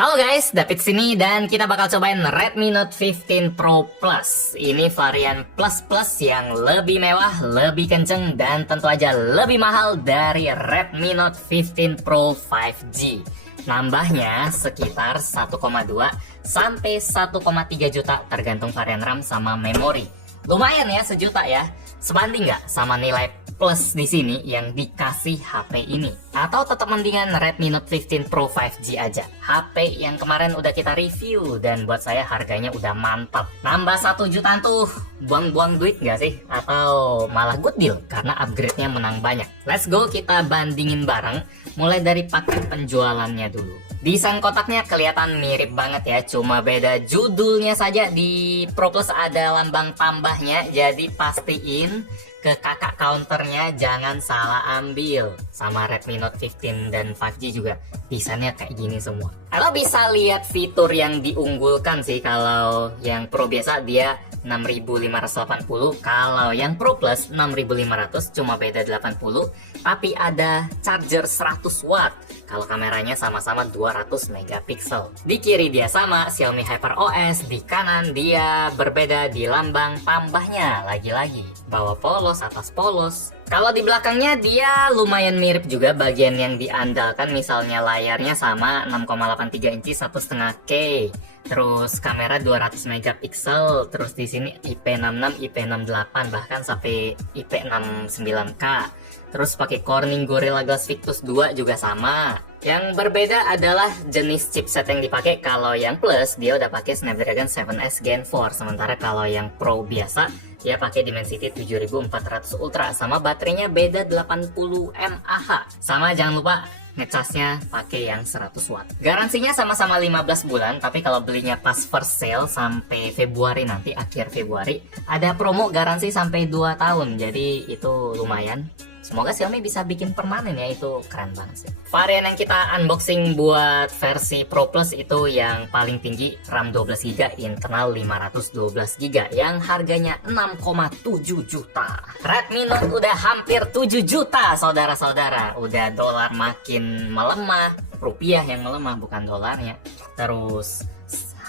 Halo guys, David sini dan kita bakal cobain Redmi Note 15 Pro Plus. Ini varian Plus Plus yang lebih mewah, lebih kenceng, dan tentu aja lebih mahal dari Redmi Note 15 Pro 5G. Nambahnya sekitar 1,2 sampai 1,3 juta tergantung varian RAM sama memori. Lumayan ya, sejuta ya. Sebanding nggak sama nilai plus di sini yang dikasih HP ini? Atau tetap mendingan Redmi Note 15 Pro 5G aja? HP yang kemarin udah kita review dan buat saya harganya udah mantap. Nambah 1 jutaan tuh buang-buang duit nggak sih? Atau malah good deal karena upgrade-nya menang banyak? Let's go, kita bandingin bareng. Mulai dari paket penjualannya dulu. Desain kotaknya kelihatan mirip banget ya, cuma beda judulnya saja. Di Pro Plus ada lambang tambahnya, jadi pastiin ke kakak counternya jangan salah ambil. Sama Redmi Note 15 dan 5G juga desainnya kayak gini semua. Kalau bisa lihat fitur yang diunggulkan sih, kalau yang Pro biasa dia 6580, kalau yang Pro Plus 6500, cuma beda 80, tapi ada charger 100 watt. Kalau kameranya sama-sama 200 megapiksel. Di kiri dia sama Xiaomi HyperOS, di kanan dia berbeda di lambang tambahnya. Lagi-lagi bawah polos, atas polos. Kalau di belakangnya dia lumayan mirip juga bagian yang diandalkan, misalnya layarnya sama 6,83 inci 1,5K. Terus kamera 200 megapiksel, terus di sini IP66, IP68, bahkan sampai IP69K. Terus pakai Corning Gorilla Glass Victus 2 juga sama. Yang berbeda adalah jenis chipset yang dipakai. Kalau yang Plus dia udah pakai Snapdragon 7S Gen 4, sementara kalau yang Pro biasa dia pakai Dimensity 7400 Ultra, sama baterainya beda 80 mAh. Sama jangan lupa ngecasnya pakai yang 100 watt. Garansinya sama-sama 15 bulan, tapi kalau belinya pas first sale sampai Februari nanti, akhir Februari, ada promo garansi sampai 2 tahun. Jadi itu lumayan. Semoga Xiaomi bisa bikin permanen ya, itu keren banget sih. Varian yang kita unboxing buat versi Pro Plus itu yang paling tinggi, RAM 12GB, internal 512GB, yang harganya 6,7 juta. Redmi Note udah hampir 7 juta saudara-saudara. Udah dolar makin melemah, rupiah yang melemah bukan dolarnya. Terus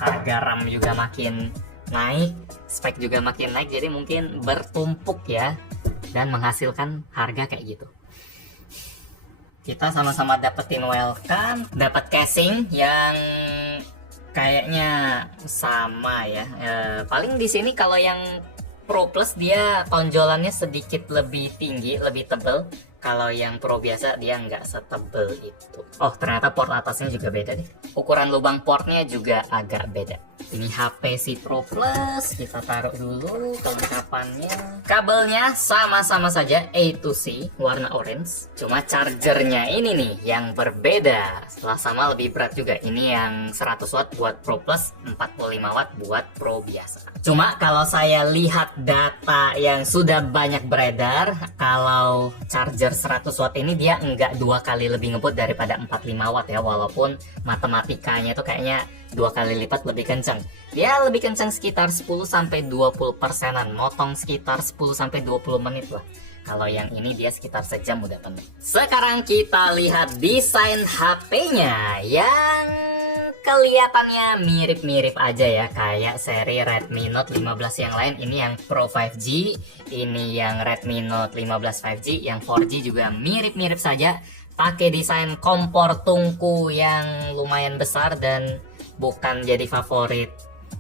harga RAM juga makin naik, spek juga makin naik, jadi mungkin bertumpuk ya, dan menghasilkan harga kayak gitu. Kita sama-sama dapetin welcome, dapat casing yang kayaknya sama ya. Paling di sini kalau yang Pro Plus dia tonjolannya sedikit lebih tinggi, lebih tebel. Kalau yang Pro biasa dia nggak setebel itu. Oh, ternyata port atasnya juga beda nih. Ukuran lubang portnya juga agak beda. Ini HP si Pro Plus, kita taruh dulu kelengkapannya. Kabelnya sama-sama saja A to C, warna orange. Cuma chargernya ini nih yang berbeda. Setelah sama lebih berat juga. Ini yang 100 watt buat Pro Plus, 45 watt buat Pro biasa. Cuma kalau saya lihat data yang sudah banyak beredar, kalau charger 100 watt ini dia enggak 2 kali lebih ngebut daripada 45 watt ya, walaupun matematikanya itu kayaknya 2 kali lipat lebih kencang. Dia lebih kencang sekitar 10-20%-an, motong sekitar 10-20 menit lah. Kalau yang ini dia sekitar sejam udah penuh. Sekarang kita lihat desain HP-nya yang kelihatannya mirip-mirip aja ya, kayak seri Redmi Note 15 yang lain. Ini yang Pro 5G, ini yang Redmi Note 15 5G, yang 4G juga mirip-mirip saja. Pakai desain kompor tungku yang lumayan besar dan bukan jadi favorit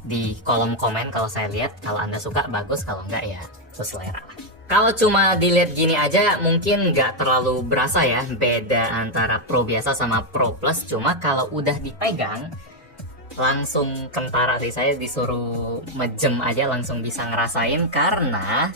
di kolom komen kalau saya lihat. Kalau Anda suka bagus, kalau enggak ya itu selera. Kalau cuma dilihat gini aja mungkin nggak terlalu berasa ya beda antara Pro biasa sama Pro Plus. Cuma kalau udah dipegang langsung kentara sih, saya disuruh mejem aja langsung bisa ngerasain, karena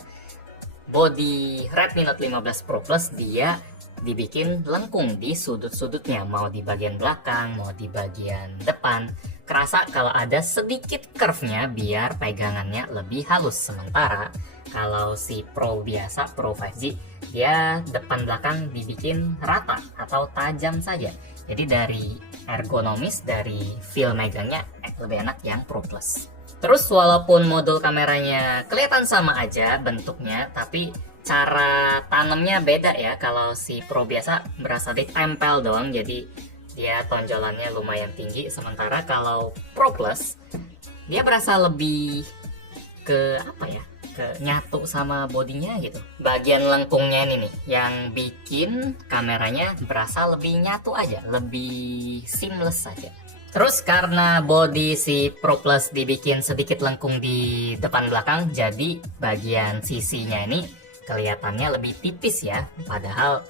body Redmi Note 15 Pro Plus dia dibikin lengkung di sudut-sudutnya, mau di bagian belakang, mau di bagian depan. Kerasa kalau ada sedikit curve-nya biar pegangannya lebih halus. Sementara kalau si Pro biasa, Pro 5G, dia depan belakang dibikin rata atau tajam saja. Jadi dari ergonomis, dari feel megangnya lebih enak yang Pro Plus. Terus walaupun modul kameranya kelihatan sama aja bentuknya, tapi cara tanamnya beda ya. Kalau si Pro biasa berasa ditempel doang, jadi dia tonjolannya lumayan tinggi. Sementara kalau Pro Plus dia berasa lebih ke apa ya, ke nyatu sama bodinya gitu. Bagian lengkungnya ini nih yang bikin kameranya berasa lebih nyatu aja, lebih seamless aja. Terus karena body si Pro Plus dibikin sedikit lengkung di depan belakang, jadi bagian sisinya ini kelihatannya lebih tipis ya, padahal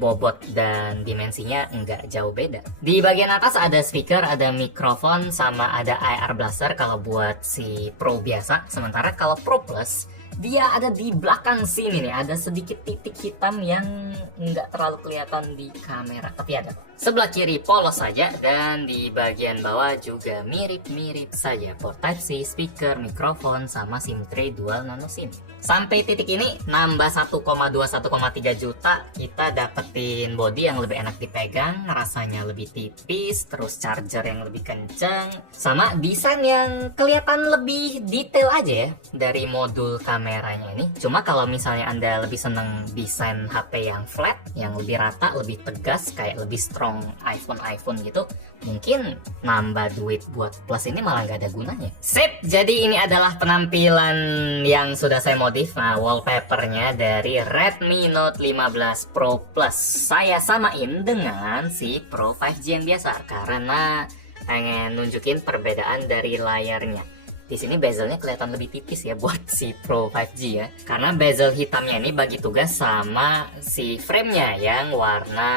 bobot dan dimensinya nggak jauh beda. Di bagian atas ada speaker, ada mikrofon, sama ada IR blaster kalau buat si Pro biasa. Sementara kalau Pro Plus dia ada di belakang sini nih, ada sedikit titik hitam yang nggak terlalu kelihatan di kamera, tapi ada. Sebelah kiri polos saja, dan di bagian bawah juga mirip-mirip saja. Port Type-C, speaker, mikrofon, sama SIM tray dual nano SIM. Sampai titik ini nambah 1,2-1,3 juta, kita dapetin body yang lebih enak dipegang, rasanya lebih tipis, terus charger yang lebih kenceng, sama desain yang kelihatan lebih detail aja ya dari modul kameranya ini. Cuma kalau misalnya Anda lebih seneng desain HP yang flat, yang lebih rata, lebih tegas, kayak lebih strong iPhone gitu, mungkin nambah duit buat Plus ini malah nggak ada gunanya. Sip, jadi ini adalah penampilan yang sudah saya modif. Nah, wallpapernya dari Redmi Note 15 Pro Plus saya samain dengan si Pro 5G yang biasa, karena pengen nunjukin perbedaan dari layarnya. Di sini bezelnya kelihatan lebih tipis ya buat si Pro 5G ya, karena bezel hitamnya ini bagi tugas sama si framenya yang warna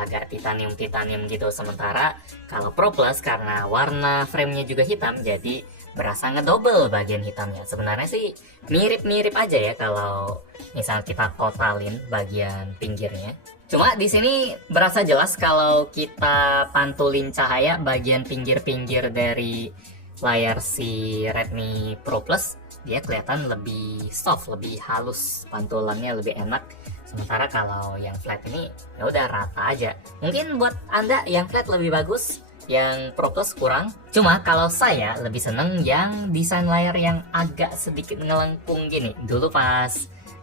agak titanium gitu. Sementara kalau Pro Plus karena warna framenya juga hitam, jadi berasa ngedouble bagian hitamnya. Sebenarnya sih mirip-mirip aja ya kalau misal kita totalin bagian pinggirnya. Cuma di sini berasa jelas kalau kita pantulin cahaya bagian pinggir-pinggir dari layar si Redmi Pro Plus, dia kelihatan lebih soft, lebih halus, pantulannya lebih enak. Sementara kalau yang flat ini ya udah rata aja. Mungkin buat Anda yang flat lebih bagus, yang Pro Plus kurang. Cuma kalau saya lebih seneng yang desain layar yang agak sedikit ngelengkung gini. Dulu pas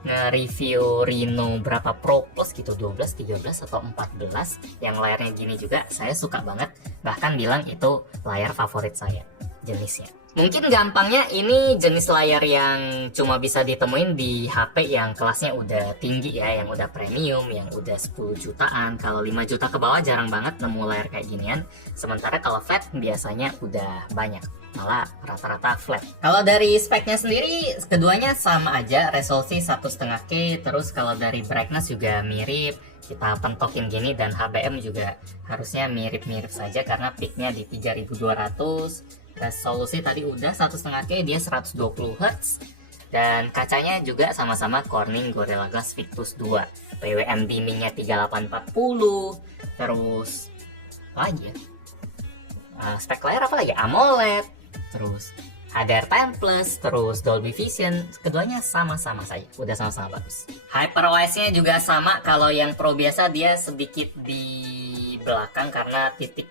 nge-review Reno berapa Pro Plus gitu, 12, 13, atau 14, yang layarnya gini juga saya suka banget. Bahkan bilang itu layar favorit saya jenisnya. Mungkin gampangnya ini jenis layar yang cuma bisa ditemuin di HP yang kelasnya udah tinggi ya, yang udah premium, yang udah 10 jutaan. Kalau 5 juta ke bawah jarang banget nemu layar kayak ginian. Sementara kalau flat biasanya udah banyak, malah rata-rata flat. Kalau dari speknya sendiri keduanya sama aja, resolusi 1,5K. Terus kalau dari brightness juga mirip, kita pentokin gini, dan HBM juga harusnya mirip-mirip saja karena peaknya di 3200. Resolusi tadi udah 1,5K, dia 120 Hz, dan kacanya juga sama-sama Corning Gorilla Glass Victus 2. PWM dimmingnya 3840. Terus apa lagi ya, spek layar apa lagi, AMOLED, terus HDR Timeless, terus Dolby Vision. Keduanya sama-sama saja, udah sama-sama bagus. HyperOS nya juga sama. Kalau yang Pro biasa dia sedikit di belakang karena titik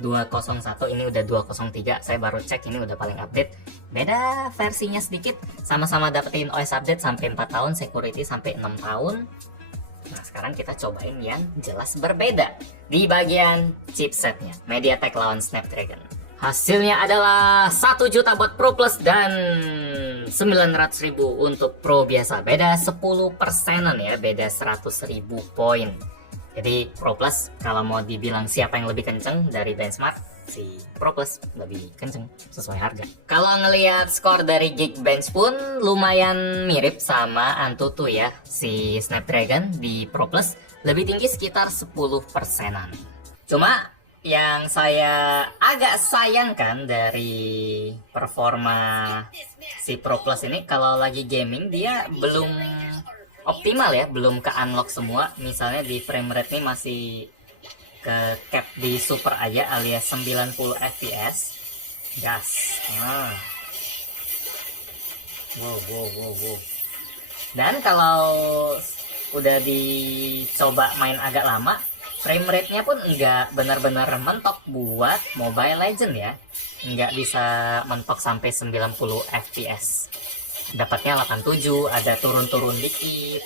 201, ini udah 203. Saya baru cek, ini udah paling update. Beda versinya sedikit, sama-sama dapetin OS update sampai 4 tahun, security sampai 6 tahun. Nah, sekarang kita cobain yang jelas berbeda di bagian chipsetnya. MediaTek lawan Snapdragon. Hasilnya adalah 1 juta buat Pro Plus dan 900.000 untuk Pro biasa. Beda 10%an ya, beda 100.000 poin. Jadi Pro Plus kalau mau dibilang siapa yang lebih kenceng dari benchmark, si Pro Plus lebih kenceng sesuai harga. Kalau ngelihat skor dari Geekbench pun lumayan mirip sama Antutu ya. Si Snapdragon di Pro Plus lebih tinggi sekitar 10%an. Cuma yang saya agak sayangkan dari performa si Pro Plus ini, kalau lagi gaming dia belum optimal ya, belum ke unlock semua. Misalnya di frame rate ini masih ke cap di super aja, alias 90 fps. Gas. Wow. Dan kalau udah dicoba main agak lama, frame rate-nya pun nggak benar-benar mentok buat Mobile Legend ya. Nggak bisa mentok sampai 90 fps. Dapatnya 87, ada turun-turun dikit.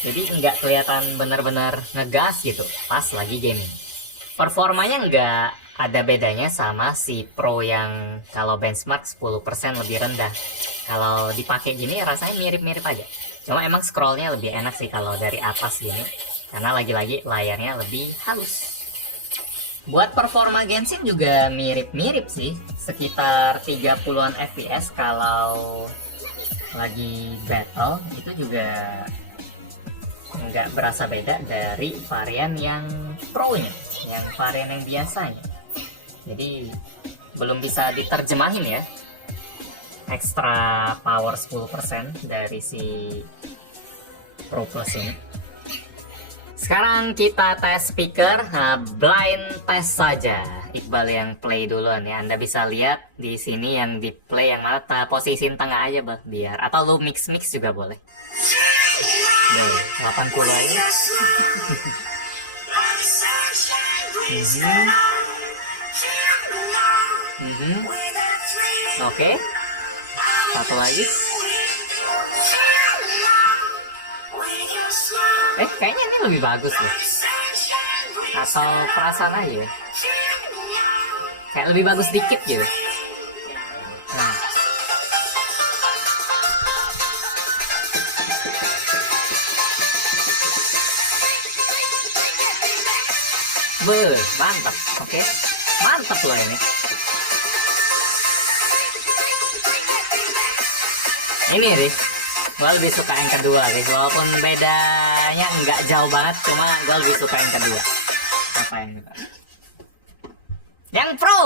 Jadi nggak kelihatan benar-benar ngegas gitu pas lagi gaming. Performanya nggak ada bedanya sama si Pro yang kalau benchmark 10% lebih rendah. Kalau dipakai gini rasanya mirip-mirip aja. Cuma emang scrollnya lebih enak sih kalau dari atas gini. Karena lagi-lagi layarnya lebih halus. Buat performa Genshin juga mirip-mirip sih. Sekitar 30-an FPS kalau lagi battle. Itu juga nggak berasa beda dari varian yang Pro-nya, yang varian yang biasanya. Jadi belum bisa diterjemahin ya ekstra power 10% dari si Pro Plus ini. Sekarang kita tes speaker, blind test saja. Iqbal yang play duluan ya. Anda bisa lihat di sini yang di play yang mana, posisiin tengah aja bah, biar, atau lu mix juga boleh. 80 aja. Oke. Satu lagi. Kayaknya ini lebih bagus loh. Atau perasaan aja. Kayak lebih bagus dikit gitu. Nah. Mantap. Oke. Mantap loh ini. Ini deh. Gue lebih suka yang kedua guys, walaupun bedanya nggak jauh banget, cuma gue lebih suka yang kedua. Apa yang kedua? Yang Pro.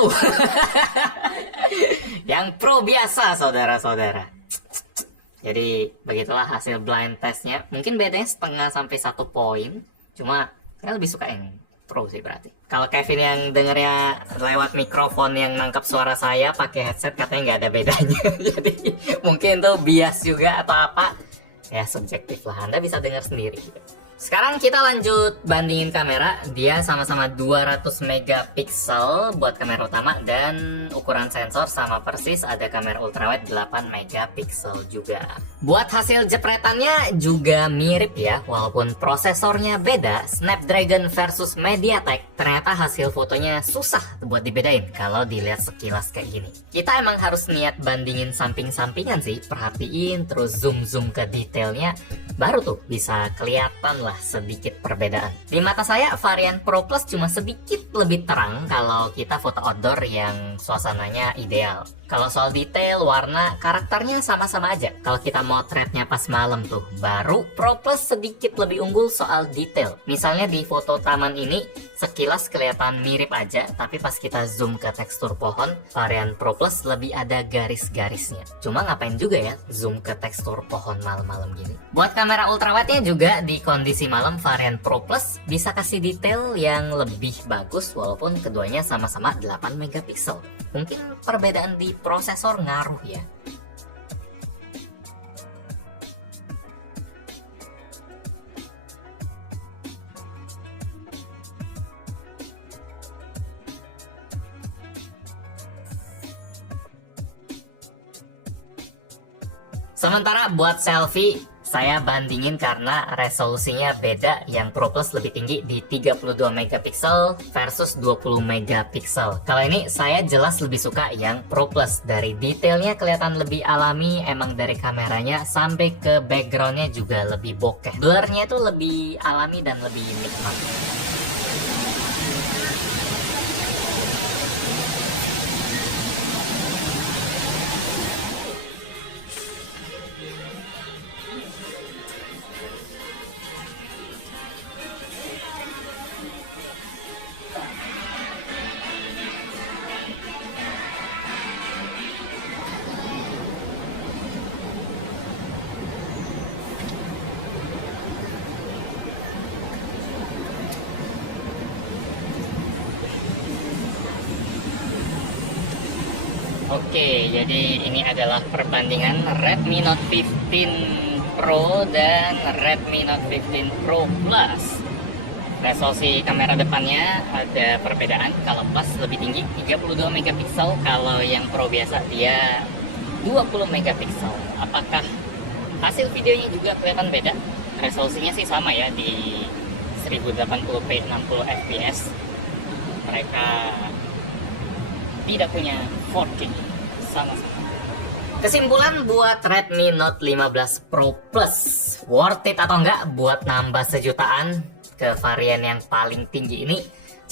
Yang Pro biasa saudara-saudara. Jadi begitulah hasil blind testnya. Mungkin bedanya setengah sampai 1 poin, cuma saya lebih suka yang Pro sih berarti. Kalau Kevin yang dengernya lewat mikrofon yang nangkap suara saya pakai headset, katanya nggak ada bedanya. Jadi mungkin tuh bias juga atau apa. Ya subjektif lah, Anda bisa dengar sendiri. Sekarang kita lanjut bandingin kamera. Dia sama-sama 200 megapiksel buat kamera utama, dan ukuran sensor sama persis, ada kamera ultrawide 8 megapiksel juga. Buat hasil jepretannya juga mirip ya, walaupun prosesornya beda, Snapdragon versus MediaTek, ternyata hasil fotonya susah buat dibedain kalau dilihat sekilas kayak gini. Kita emang harus niat bandingin samping-sampingan sih, perhatiin terus zoom ke detailnya, baru tuh bisa kelihatan lah sedikit perbedaan. Di mata saya varian Pro Plus cuma sedikit lebih terang kalau kita foto outdoor yang suasananya ideal. Kalau soal detail, warna, karakternya sama-sama aja. Kalau kita motretnya pas malam tuh, baru Pro Plus sedikit lebih unggul soal detail. Misalnya di foto taman ini, sekilas kelihatan mirip aja, tapi pas kita zoom ke tekstur pohon, varian Pro Plus lebih ada garis-garisnya. Cuma ngapain juga ya zoom ke tekstur pohon malam-malam gini. Buat kamera ultrawide-nya juga di kondisi malam, varian Pro Plus bisa kasih detail yang lebih bagus walaupun keduanya sama-sama 8 megapiksel. Mungkin perbedaan di prosesor ngaruh ya. Sementara buat selfie, saya bandingin karena resolusinya beda. Yang Pro Plus lebih tinggi di 32 megapiksel versus 20 megapiksel. Kalau ini saya jelas lebih suka yang Pro Plus. Dari detailnya kelihatan lebih alami, emang dari kameranya sampai ke backgroundnya juga lebih bokeh. Blurnya itu lebih alami dan lebih nikmat. Oke, jadi ini adalah perbandingan Redmi Note 15 Pro dan Redmi Note 15 Pro Plus. Resolusi kamera depannya ada perbedaan. Kalau Plus lebih tinggi 32 megapiksel, kalau yang Pro biasa dia 20 megapiksel. Apakah hasil videonya juga kelihatan beda? Resolusinya sih sama ya, di 1080p 60 fps. mereka tidak punya 4K sama-sama. Kesimpulan buat Redmi Note 15 Pro Plus, worth it atau enggak buat nambah sejutaan ke varian yang paling tinggi ini?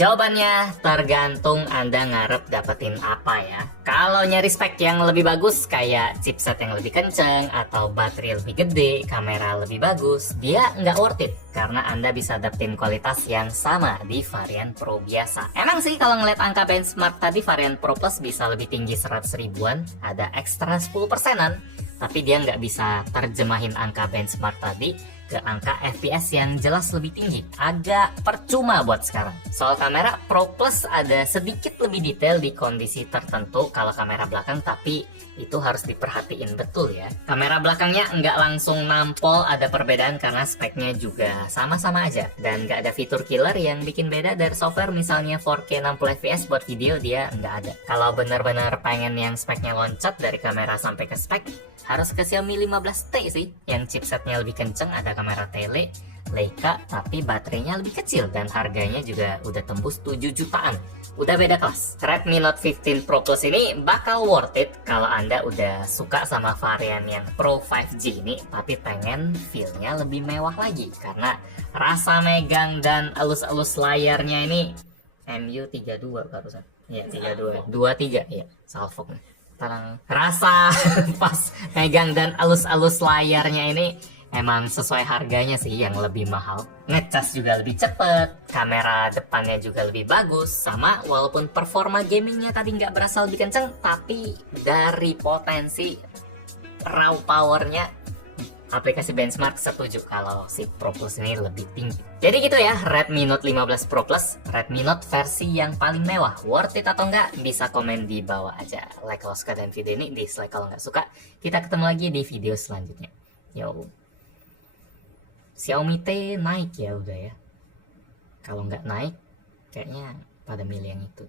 Jawabannya tergantung Anda ngarep dapetin apa ya. Kalau nyari spek yang lebih bagus kayak chipset yang lebih kenceng atau baterai lebih gede, kamera lebih bagus, dia nggak worth it karena Anda bisa dapetin kualitas yang sama di varian Pro biasa. Emang sih kalau ngeliat angka benchmark tadi varian Pro Plus bisa lebih tinggi 100 ribuan, ada ekstra 10%-an, tapi dia nggak bisa terjemahin angka benchmark tadi ke angka FPS yang jelas lebih tinggi. Agak percuma buat sekarang. Soal kamera, Pro Plus ada sedikit lebih detail di kondisi tertentu kalau kamera belakang, tapi itu harus diperhatiin betul ya. Kamera belakangnya nggak langsung nampol, ada perbedaan karena speknya juga sama-sama aja. Dan nggak ada fitur killer yang bikin beda dari software, misalnya 4K 60 fps buat video dia nggak ada. Kalau benar-benar pengen yang speknya loncat dari kamera sampai ke spek, harus ke Xiaomi 15T sih, yang chipsetnya lebih kenceng, ada kamera tele, Leica, tapi baterainya lebih kecil dan harganya juga udah tembus 7 jutaan. Udah beda kelas. Redmi Note 15 Pro Plus ini bakal worth it kalau Anda udah suka sama varian yang Pro 5G ini, tapi pengen feel-nya lebih mewah lagi karena rasa megang dan elus-elus layarnya ini MU32 barusan. Iya, 32. 23 ya, salfok nih. Rasa pas megang dan alus-alus layarnya ini emang sesuai harganya sih, yang lebih mahal. Ngecas juga lebih cepet, kamera depannya juga lebih bagus, sama walaupun performa gamingnya tadi nggak berasa lebih kenceng, tapi dari potensi raw powernya aplikasi benchmark setuju kalau si Pro Plus ini lebih tinggi. Jadi gitu ya, Redmi Note 15 Pro Plus, Redmi Note versi yang paling mewah. Worth it atau enggak? Bisa komen di bawah aja. Like kalau suka dengan video ini, dislike kalau nggak suka. Kita ketemu lagi di video selanjutnya. Yo. Xiaomi T naik ya udah ya. Kalau nggak naik, kayaknya pada milih yang itu.